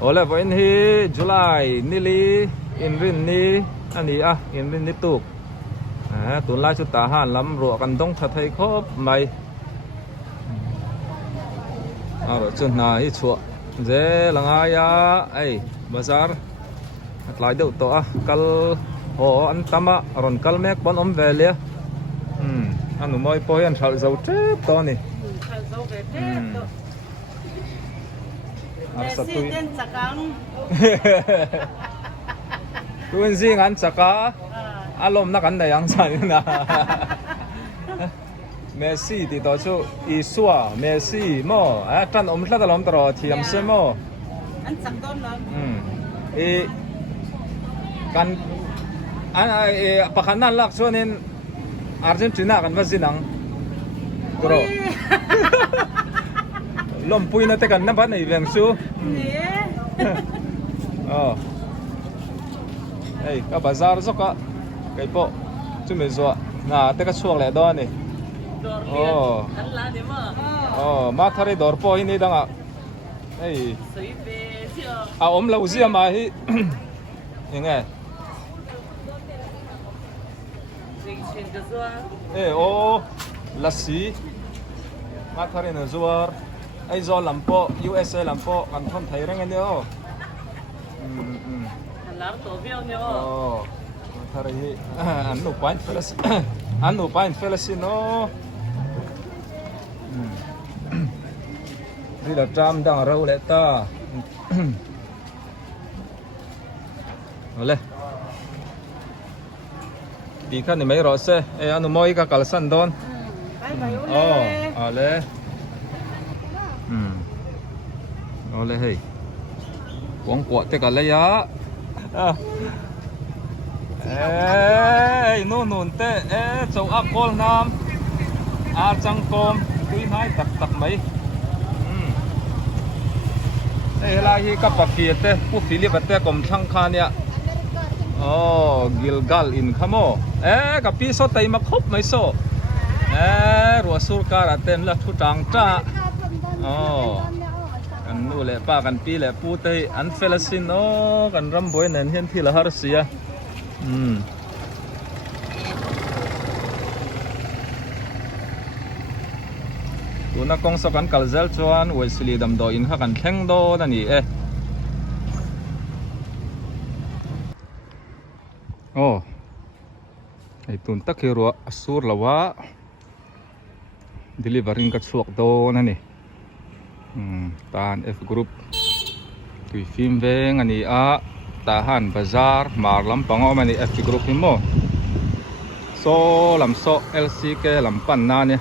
Oleh poin hi July nili in rin ni ani in rin ni tuk tuần lai chút ta han lắm ruộngกันต้องthật hay khóc mày rồi chuyện này chuột dễ là ai ấy bazar lại đâu to kal ho ăn tama rồi kal mek bon về lia anh mới poi anh thảo dầu chết to nè Messi den sakang. Tuần gì ngắn chắc à? Alom nak anda yang sana na. Messi thì đó chú Isua Messi mo, trăn ôm lát lom tro thiam xem mo. Anh sắc don lắm. Kan pakanan lak so nin Argentina kan vasinang. Bro. Lom pui na tekan na ba na ibang su? Nè. Oh. Hey, ka bazar so ka. Cái bộ chú mình dọa nà tới cái chuông lẻ đó này má thari đор po ini đang ạ ấy ôm lâu gì mà hi như nghe lassi má thari nó dọa ấy do làm po USA làm po ăn thon thấy rằng anh nhớ Làm tổ biêu nhớ Thari anu pain felas anu pain felasino đi là tram đang râu lệ ta ole đi khăn này mấy rõ xe anu moi ka kalsan don ole ole hey quăng quạ te cả lấy á nôn te châu ác col nam trăng com tuy hai tặc mấy là hi cặp bạc kia te pu Philip te com thăng khan ya Gilgal in khamo cặp pi so tay mặc khop mấy so rùa sur cara ten là thu trăng tra kan nu le pa kan pi le pu te an felasin kan ram boy nen hian thi la har sia tụi nó con số cắn calzel chuan Wesley đầm đỏ in khác cắn khen đô đó nhỉ cái tuần tắc kia rồi sur là quá delivering cái chuột đô nè tan F group tùy phim về anh nhỉ tahan bazar mar lam pango mani F group hi mo so lam so LCK lam pan na ne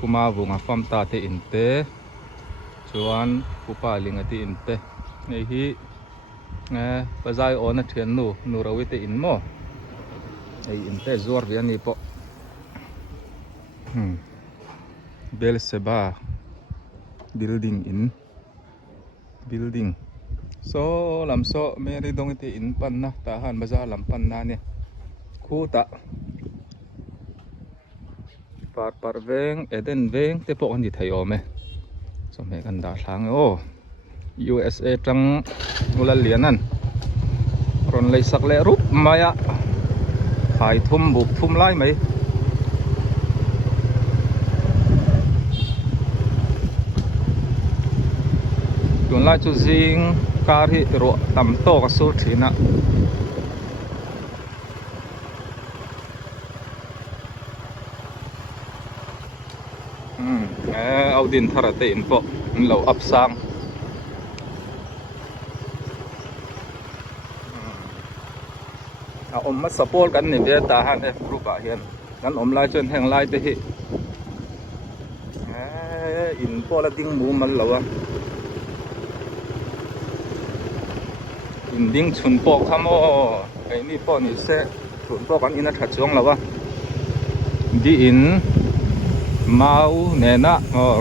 kuma vunga fam ta te inte chuan pupa linga ti inte nei hi bazai ona thian nu rawi te in mo ei inte zor vi ani po bel seba building so lam so meri dong te in pan na tahan bazar lam pan na ne khu ta par veng eden veng te po kan di thai ome so me kan da thlang USA tang ulal lianan ron lei sak le rup maya khai thum buk thum lai mai tuần lai chu jing kar hi ro tam to ka sur thina Audin tharate in po lo up sang om mat support kan ni ve ta han F group a hian kan om lai chen heng lai te hi in po la ding mu mal lo in ding chun po khamo kai ni po ni se chun po kan ina tha chuang lo di in mau nè na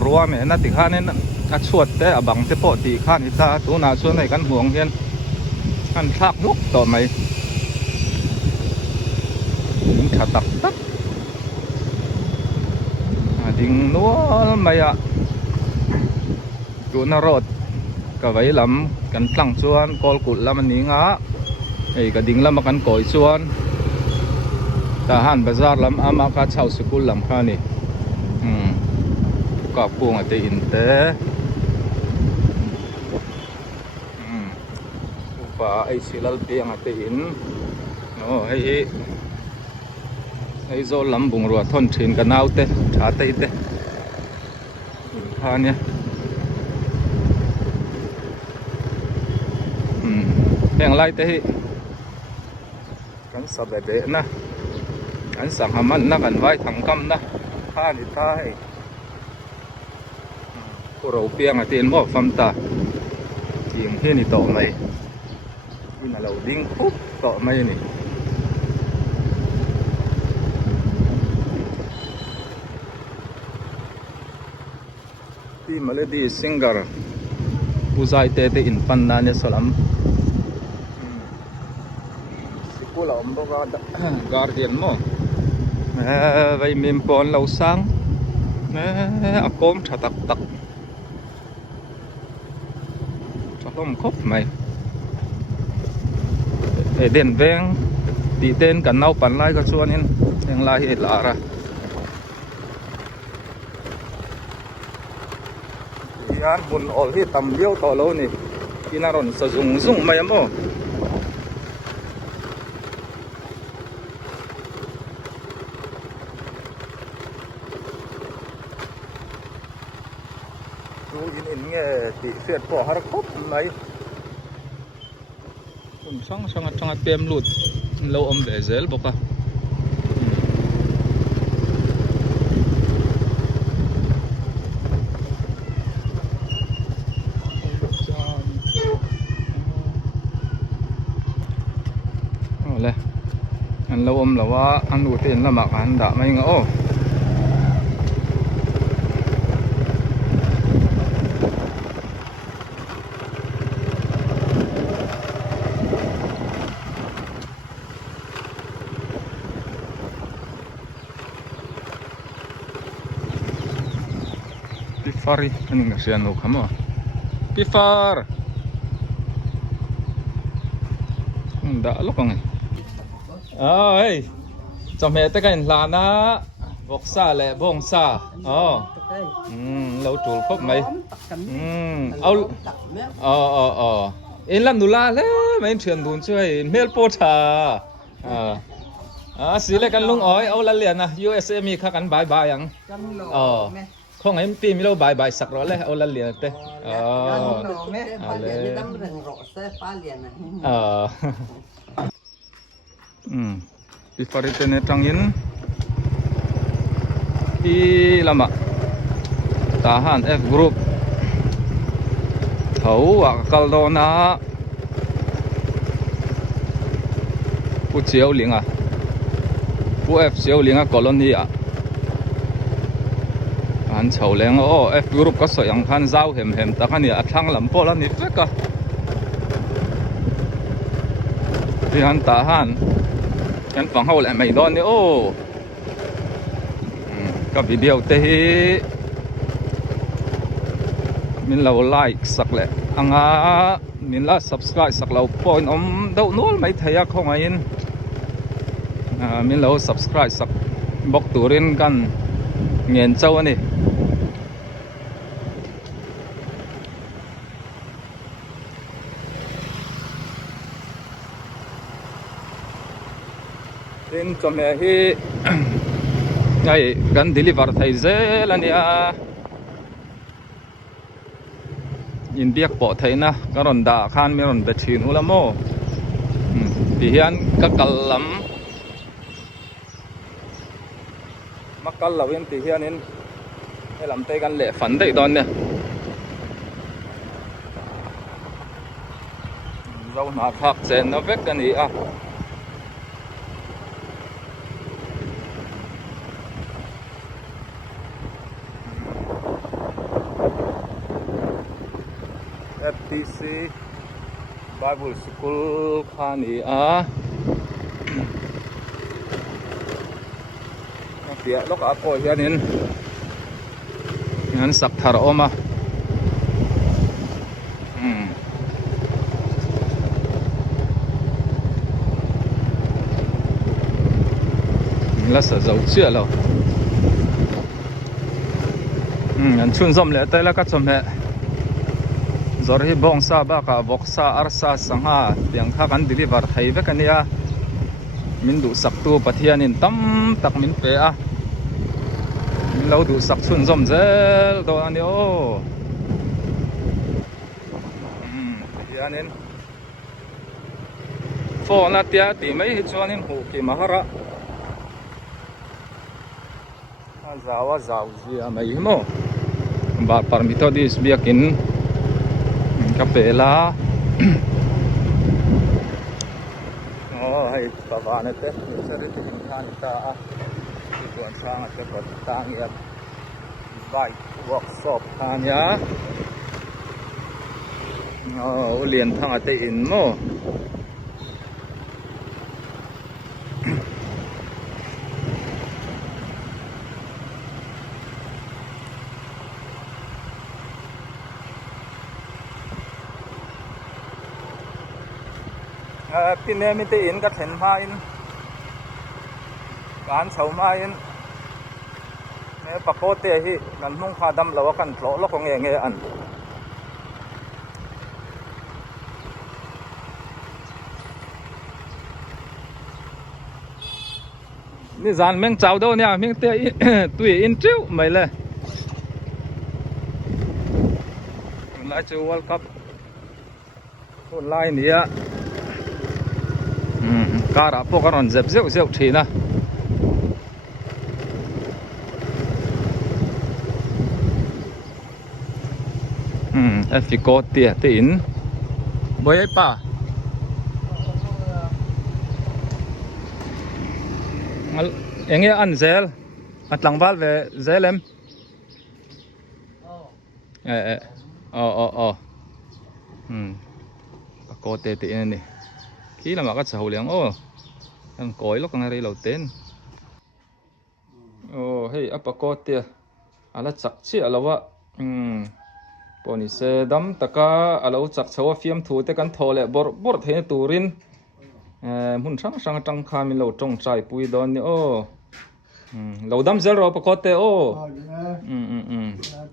rua mẹ na tịch han nên chuột te bằng te po tị khan ta tu na chuan này căn huồng hiên căn thác múc tỏ mày thả tập tắt đình núa mày tu na rot cái vậy lắm cần tăng chuan call cụt làm anh ngã ấy cái đỉnh làm mà cần cối chuan ta han bazar lam ama ka chau school lam kha ni ka pung ate in te upa ai silal piang ate in no ai zo lam bung ro thon thin ka nau te tha te te kha nia heng lai te hi kan sa be na anh sang hàm ăn nắc ăn vai thằng cam na ha đi ta hay cô râu piang à tiền mỏ phàm ta tiền kia ni tổ mày khi mà lẩu đinh cúp tổ mày này khi mà lấy đi singar uzai te te in pan na ne salam cô là ông bố guardian mo vậy mình còn lâu sáng cốm chả tắc tắc cho không khóc mày để đèn vang đi tên cả nâu bàn lai có chuan nên đang lai hết lạ ra thì anh buồn ổn thì tầm liêu to lâu nè khi nào còn sử dụng mày mo in nghe thì xuyên bỏ hạt cốc mấy sang sangat PM lut lâu om bezel boka le anh lâu om là wa anh đủ tiền là mặc anh đã mấy ngõ Pifari, ano nga siya no kamo? Pifar. Dalo kang. Ay. Chome te kain lana. Boksa le bongsa. Oh. Lâu chul khop mai. Au. In lam nula le, mai thuyền đun chơi mel po cha. Xí le kan lung oi, au la lian na USME kha kan bye bye yang. Không em tìm đâu bài bài sặc rồi lấy ô lần liền thế đi phát đi tên trang in đi làm ạ ta han F group thấu à Caldona phụ chiếu liền à phụ F chiếu liền à Colonia anh chầu lên F group có sợi yang khan giao hem ta khan ya thang lam po la ni feka thì hắn ta han anh phẳng hậu lại mày đón nữa các video te mình lâu like sắc lệ anh mình là subscribe sắc lâu point đâu nốt mấy thầy không ai in mình lâu subscribe sắc bóc turin kan nghiền châu anh nên cho mẹ hi ngày gần deliver thầy dễ là nia in biếc bỏ thầy na cái ròn đà khan mi ròn bệt chín u lắm mô thì hiện các cal lắm mắc cal là viên thì hiện nên làm tay gan lệ phấn đấy đòn nè dâu nát hạt sen nó vét cái này à FTC Bible School khani a pia lok a ko hianin han sak thar oma là sợ dấu chưa lâu anh chun zom lệ tay là các chom hệ rồi hi bong sa ba cả vok sa arsa sang ha tiếng khác anh deliver hay với cái này mình đủ sắc tu pathian in tam tak mình pe a mình lâu đủ sắc chun zom zel to anh yo pathian in phone là tia thì mấy hi chuan in hu ki mahara zawa zaw zia mai mo ba permito dis biakin kapela oh hay pavane te sari tin khan ta tuan sang at pat tang ya bike workshop khan ya oh lian thang ate in mo pin mi te in ka then ma in kan chho ma in ne pako te hi kan hung kha dam lawa kan tlo lo khong nge an ni zan meng chau do nya meng te tui in triu mai le lai chu world cup online nia cara po karon zep zeu zeu thina efiko tia te in boy ai pa enge an zel atlang wal ve zelem ko te te ni khi là mà cái sầu liền ô thằng cối lúc con này lâu tên ô hey apa ko tia ala chak chi ala wa poni se dam taka ala chak chawa fiam thu te kan thole bor the turin mun sang tang kha mi lo tong chai pui don ni ô lo dam zel ro apa ko te ô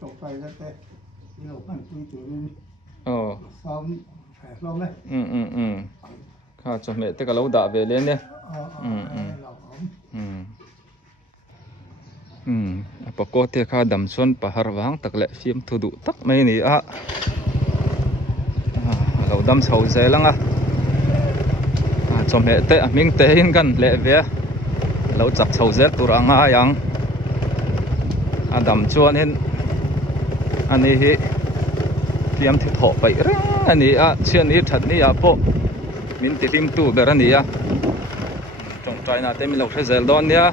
tộc phải rất tệ nhiều phần quy chuẩn ô xong phải xong đấy kha cho mẹ te ka lo da ve le ne apa ko te kha dam chuan pahar wang tak le fiam thu du tak mai ni a lo dam chho zelanga cho mẹ te ming te in kan le ve lo chak chho zel tur anga yang adam chuan in ani hi fiam thi tho pai ra ani a chian ni that ni a po min ti tim tu berani ya trong trai na te mi lo the zel don nia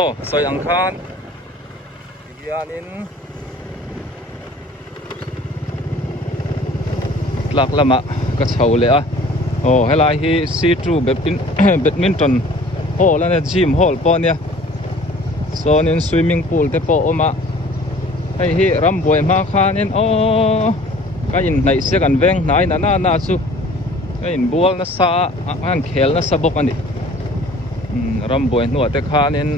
ô soi ang khan hianin tlak lama ka chho le a ô helai hi C2 badminton hall ane gym hall po nia sonin swimming pool te po oma hei hi ramboi ma khanin o ka in nai se kan veng nai na chu in bual na sa an khel na sabok ani ramboi nu ate khanin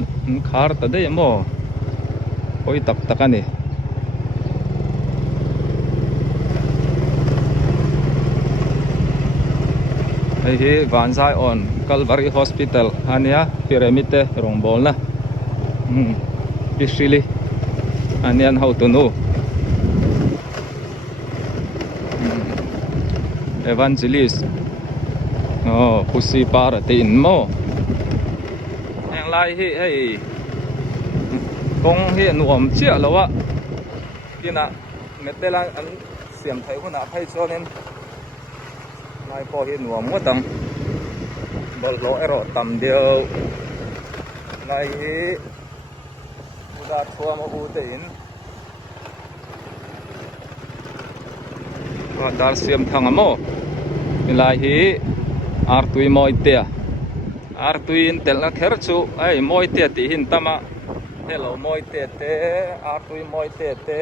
khar ta de mo oi tak tak ani hei hi vanzai on Calvary Hospital ania pyramid rongbol na pisili anian how to know evangelist pusi para tin mo ang lai hi hey kong hi nuam chia lawa kina metela an siam thai huna phai chonin mai po hi nuam mo tam bol lo ero tam deu lai hi uda thua mo u te in dar siam thang mo lai hi ar tui moi te ar tui in tel na kher chu ai moi te ti hin tama hello moi te te ar tui moi te te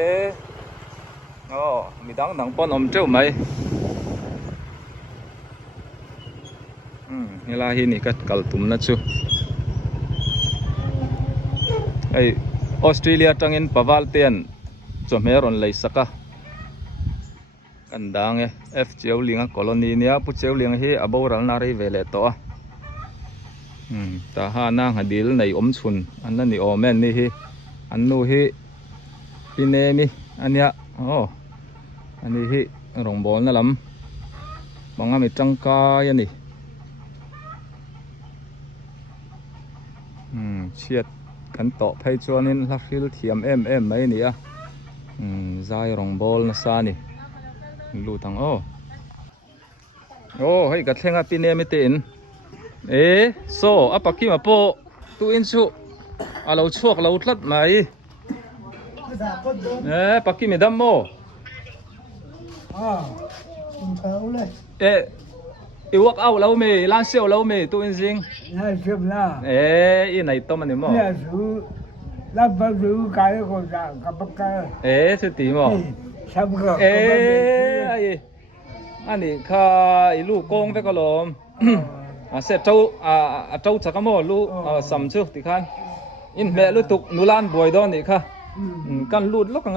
midang nang pon om treu mai lai hi ni kat kal tum na chu ai Australia tangin pawal ten chome ron lei saka kan dang e f cheu linga colony nia pu cheu ling hi aboral na rei vele to a ta ha na hadil nei om chun an ni omen ni hi an nu hi pinemi ania ani hi rong bol na lam banga mi tangka yani chiat kan to phai chuanin la fil thiam em mai ni a zai rong bol na sa ni lu tang hei ka thlenga pinemi te in so apaki ma po tu in chu alo chuak lo tlat mai paki mi dam mo không thấu lên iwak au lo me lan seo lo me tu in jing này chụp na i này to mani mo là thứ làm bao nhiêu cái còn ra cả bắc cái chu ti mo xong rồi ai ani kha ilu kong ve ka lom se trâu chaka mo lu sam chu ti khan in me lu tuk nulan boy don ni kha kan lut lok ang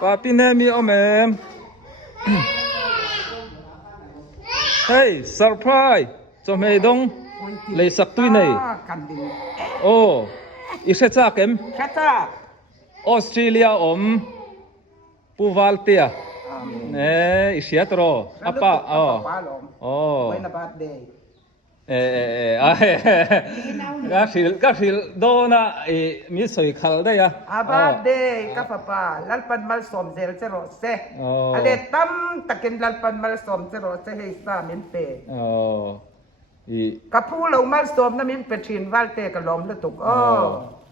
pa pinemi omem hey surprise cho mày đông lấy sắc tui này isa cha kem Australia puvaltia isiatro apa kasil dona mi soi khal da ya abade kapapa lalpan mal som zel zero se ale tam takin lalpan mal som zero se he sa min pe kapu lo mal som na min pe thin walte ka lom la tuk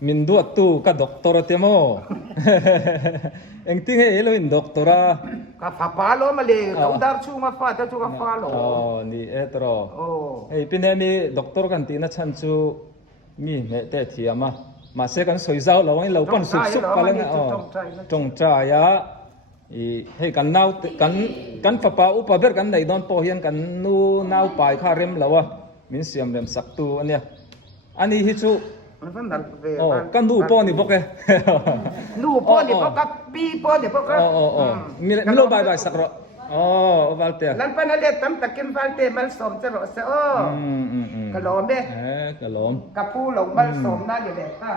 min duat tu ka doktor temo engting he lo in doktora kapapa lo male ka udar chu ma fa ta chu ka fa lo ni etro ei pinemi doktor kan tina chan chu mi me te thiama ma se kan soi zau lo ai lo pan suk suk ka lang tong tra ya hei kan nau kan papa upa ber kan nei don po hian kan nu nau pai kha rem lawa min siam rem sak tu ania ani hi chu kan nu po ni boke nu po ni bok ka pi po ni bok ka mi lo bai bai sak ro valte lalpan ale tam takin walte mal som zero se ka lom be ka lom kapu lo mal som na ni le ta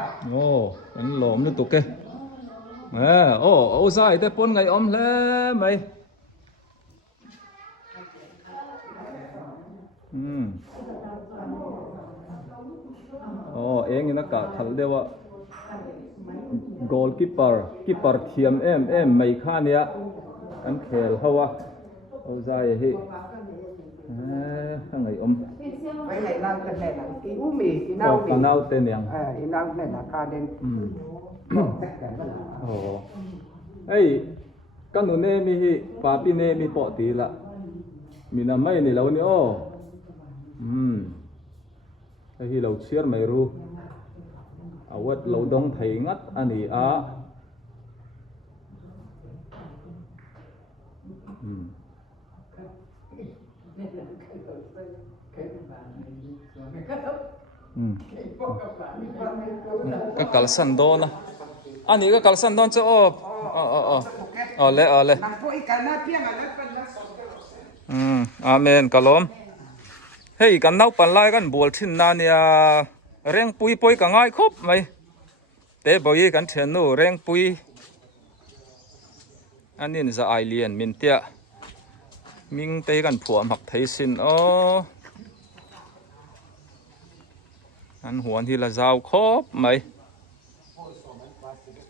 kan lom nu tu ke sai te pon ngai om le mai eng ina ka thal dewa goalkeeper thiam em mai khania kan khel hawa sai hi ngai om mai này làm cái này là cái u mì cái nau mì nau tên yang cái nau này là ca đen ei kan nu ne mi hi pa pi ne mi po ti la mi na mai ni lo ni hi lo chiar mai ru awat lo dong thai ngat ani cái kalsan don ani cái kalsan don cho le amen kalom hey kan nau pan lai kan bol thin na nia reng pui ka ngai khop mai te boi kan thian nu reng pui anin za alien min tia ming te kan phua mak thei sin an huan hi la zau khop mai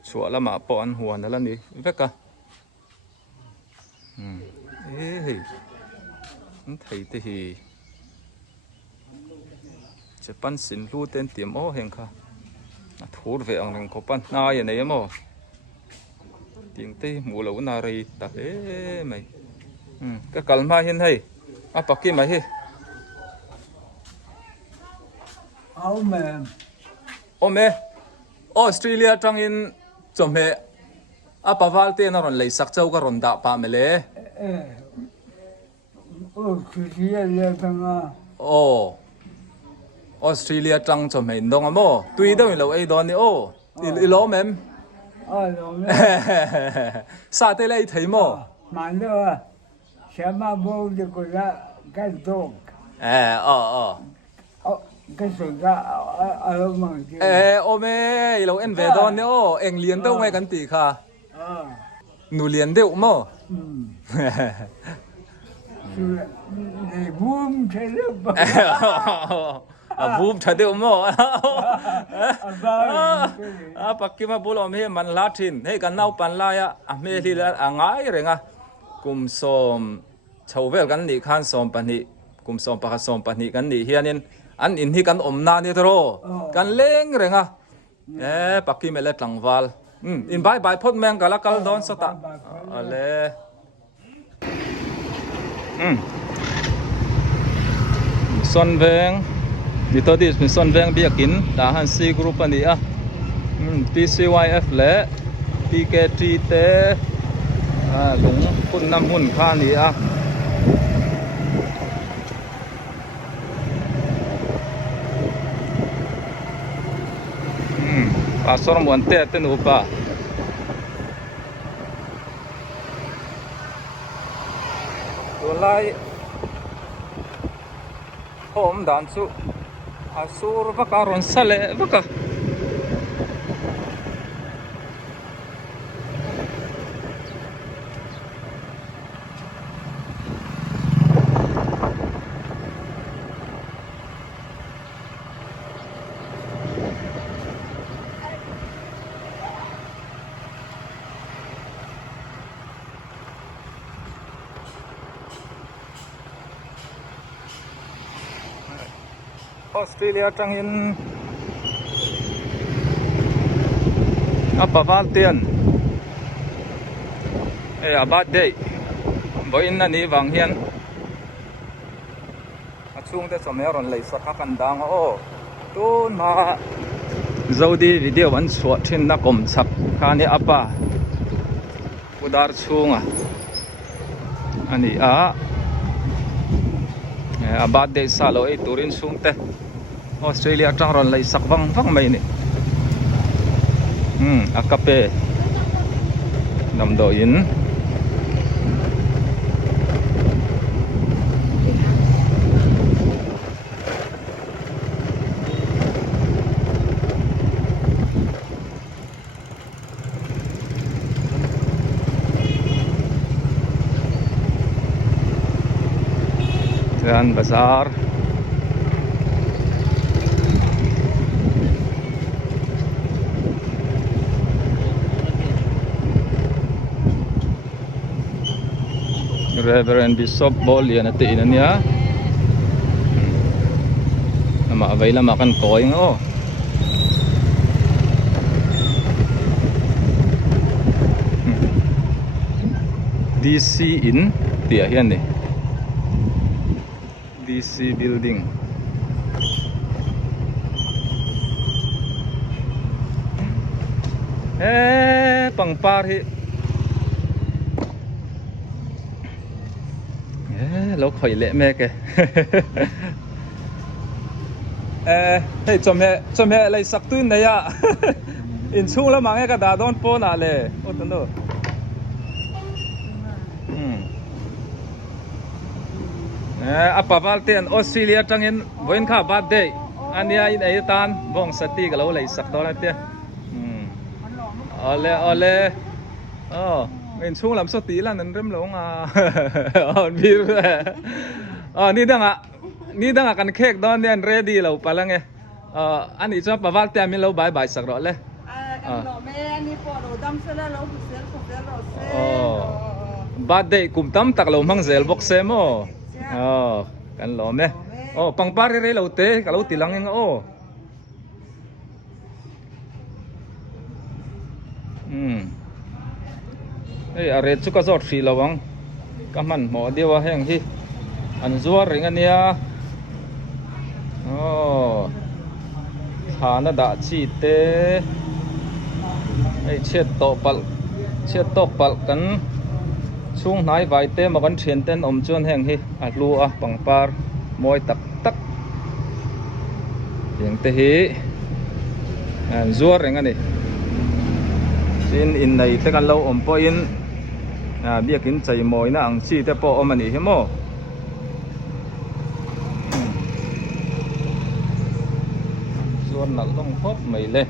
chua lama po an huan la ni veka an thei te hi Japan sin lu ten tiam heng kha thur ve ang reng kopan na ya nei mo ting te mu lo na rei ta mai ka kalma hin hei apaki mai hi ome Australia tangin chome apawal te na ron lei sak chau ka ron da pa mele ออสเตรเลียจังจะไม่ดงอ่ะโมตุยเดิมเราไอ้ดอนนี่โอ้อีล้อมเอ็ม rồi sao thế này thấy mò mà nữa sẽ mà vô được cái tốt cái sự ở mà ôm ê lâu em về đón nữa em liền đâu ngay gần tỷ kha nụ liền đều mò để vuông thế được boom thật đều mò pakai mah bolom he man Latin he kan nau pan la ya me li la angai renga kum som chauvel kan ni khan som pani kum som pa som pani kan ni hianin an in hi kan omna ni tro kan leng renga pakai mele tlangwal in bye bye phot meng kala kal don sata ale son veng dito dis min son veng biakin tahan C group ani a TCYF และ PKT เตหลงคุณนำหุ่นข้านี่อ่ะปลาสรมวนเตะเต้นอุปะตัวไล่ผมด่านสุอาสูรบักการอนสะเลบัก ออสเตรเลียจังหินอัปปะเตียนอาบาดเดย์บ่อินนั่นนี่วังเฮียนช่วงเดือนสมัยร้อนเลยสักกันดังโอ้ตูนมาเจ้าดีวิดีโอวันสวดทิ้งนักกรมสักการนี้อัปปะอุดาร์ช่วงอันนี้อาบาดเดย์ซาโลตูรินช่วงเตออสเตรเลียจังร้อนเลยสักวังไม่นี่อากาเปนำโดยินGrand Bazaar Reverend Bishop Bolian at inan niya na ma-avail na makan koing DC in tiya yan DC building pangpari lâu khỏi lệ mẹ kìa hey chom he lại sắc tún này à in chung là mang cái đá đón po nà lệ ô tấn đâu apa valten Australia tangin voin kha bad day ania in ai tan bong sati ka lo lai sak to la te ole in chung lam so ti la nan rem long bi ni dang kan khek don nen ready lo palang ani cho pa valte min lo bye bye sak ro le kan lo me ni po do dam sala lo sel ro se bad day kum tam tak lo mang zel box se mo kan lo me pangpari re lo te ka lo tilang eng are chu ka zot fi lawang ka man mo dewa heng hi an zuar ring ania thana da chi te chet to pal kan chung nai vai te ma kan thian ten om chuan heng hi a lu a pangpar moi tak yang tehi zuar yang ani in này te kan lo om po in biakin chai moi na ang chi te po om ani hi mo zuar nal long hop mai le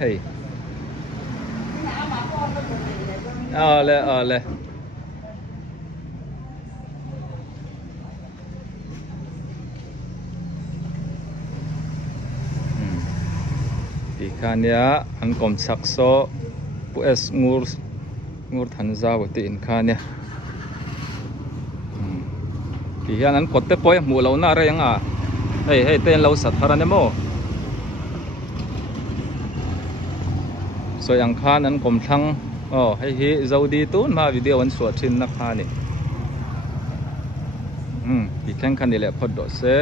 hey le Ikanya ang komsakso pues ngur thanza wati in kanya hian an kotte poi mu lo na ra yang a hey ten lo sat haran mo so yang khan an kom thang hi zodi tun ma video an suat thin na kha ni hi thang khan ni le phot do se